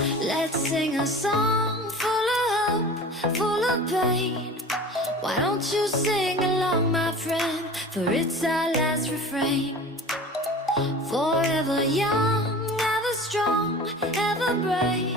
Let's sing a song full of hope, full of pain. Why don't you sing along, my friend? For it's our last refrain. Forever young, ever strong, ever brave.